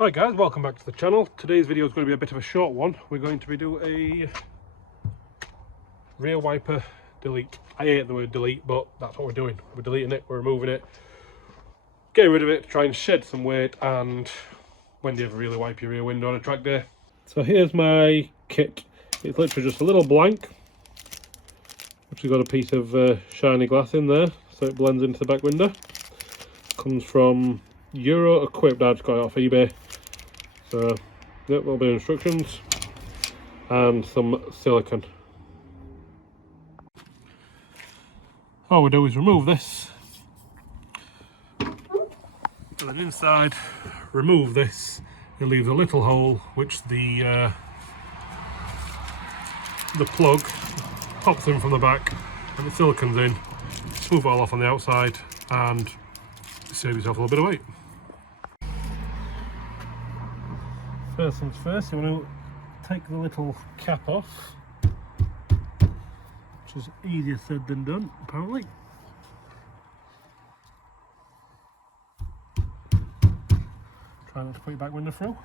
Hi guys, welcome back to the channel. Today's video is going to be a bit of a short one. We're going to be doing a rear wiper delete. I hate the word delete, but that's what we're doing. We're deleting it, we're removing it, getting rid of it to try and shed some weight. And when do you ever really wipe your rear window on a track day? So here's my kit. It's literally just a little blank, which has got a piece of shiny glass in there so it blends into the back window. Comes from Euro Equipped. I just got it off eBay. So, yep, a little bit of instructions and some silicone. All we do is remove this, and then inside, remove this. It leaves a little hole which the plug pops in from the back, and the silicone's in. Smooth it all off on the outside, and save yourself a little bit of weight. First things first, you want to take the little cap off, which is easier said than done, apparently. Try not to put your back window through.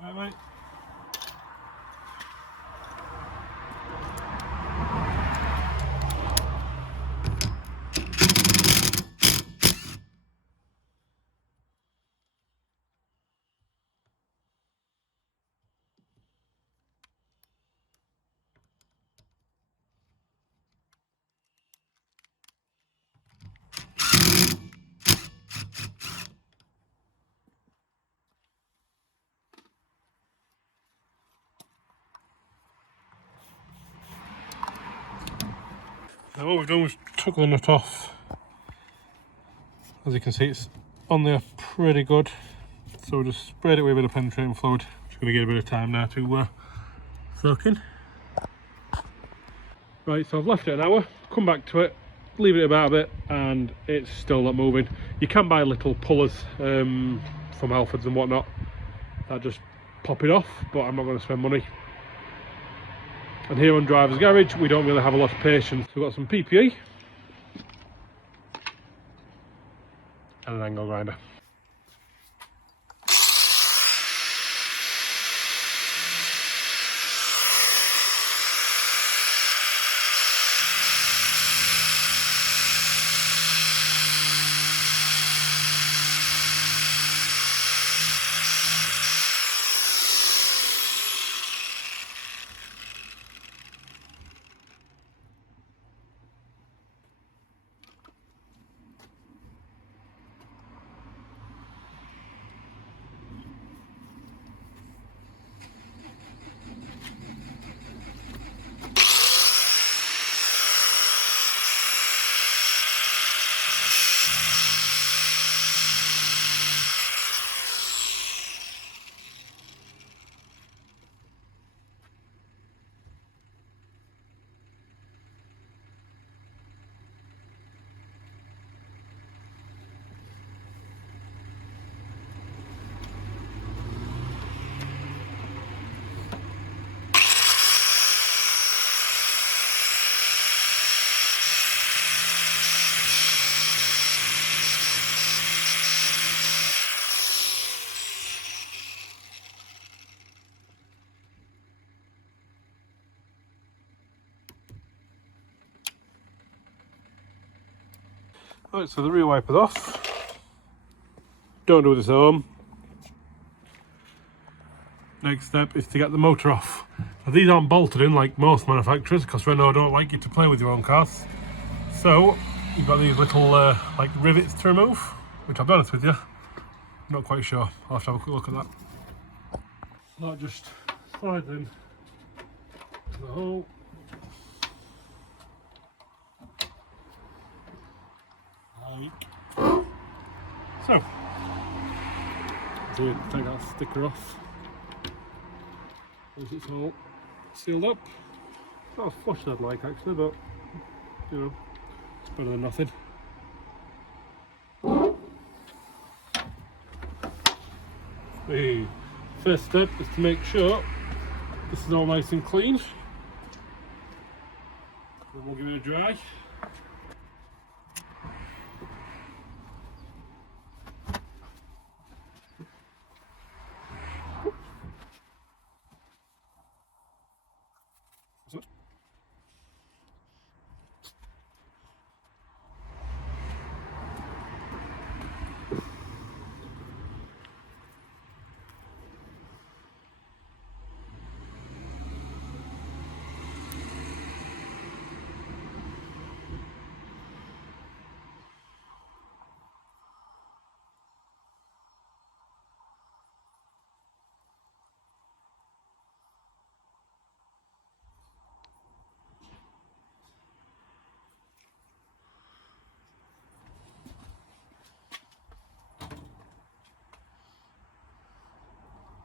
Right, mate. Now what we've done was took the nut off. As you can see, it's on there pretty good. So we just sprayed it with a bit of penetrating fluid. Just going to get a bit of time now to soak in. Right, so I've left it an hour, come back to it, leave it about a bit, and it's still not moving. You can buy little pullers from Alfords and whatnot that just pop it off, but I'm not going to spend money. And here on Driver's Garage, we don't really have a lot of patience. We've got some PPE and an angle grinder. Right, so the rear wiper's off. Don't do this at home. Next step is to get the motor off. Now, these aren't bolted in like most manufacturers because Renault don't like you to play with your own cars. So you've got these little like rivets to remove, which I'll be honest with you, I'm not quite sure. I'll have to have a quick look at that. So that just slides in to the hole. Like so. So take that sticker off. Once it's all sealed up. Not as flush as I'd like actually, but you know, it's better than nothing. The first step is to make sure this is all nice and clean. Then we'll give it a dry.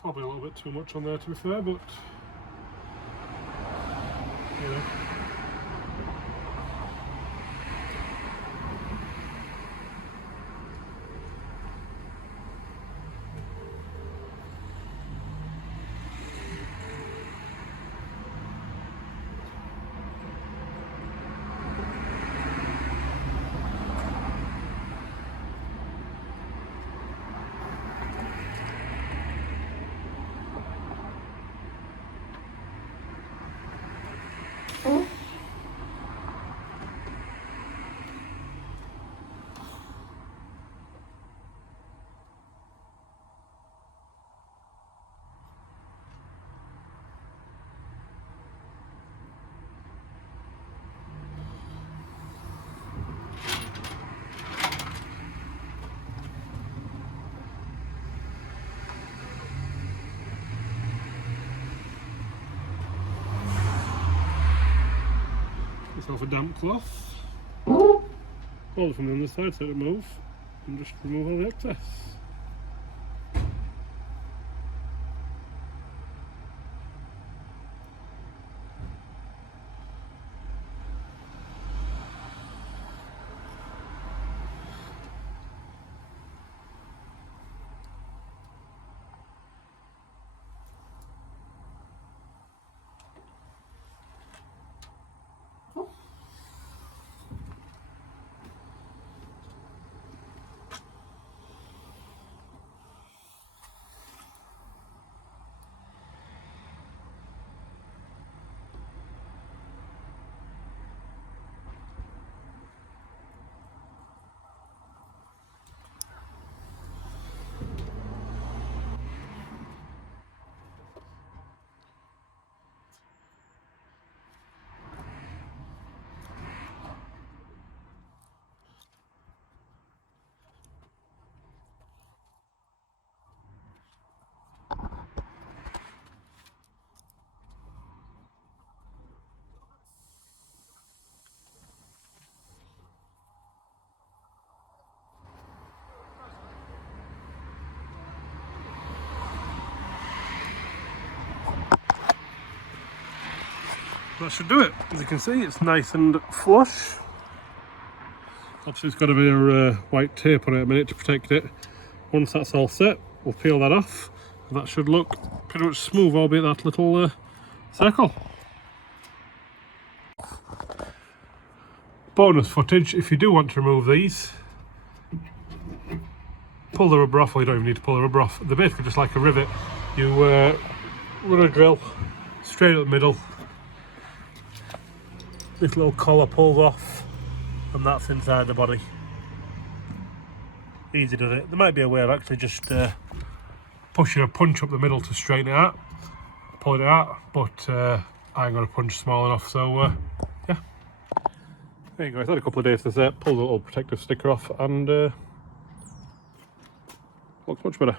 Probably a little bit too much on there to be fair, but you know. Off a damp cloth, hold it from the other side so it'll move, and just remove all the excess. That should do it. As you can see, it's nice and flush. Obviously it's got a bit of white tape on it a minute to protect it. Once that's all set, we'll peel that off, and that should look pretty much smooth, albeit that little circle. Bonus footage, if you do want to remove these, pull the rubber off. Well, you don't even need to pull the rubber off. They're basically just like a rivet. You run a drill straight up the middle. This little collar pulls off, and that's inside the body. Easy does it. There might be a way of actually just pushing a punch up the middle to straighten it out, pulling it out, but I ain't got a punch small enough, so yeah. There you go, it's had a couple of days to set, pull the little protective sticker off, and looks much better.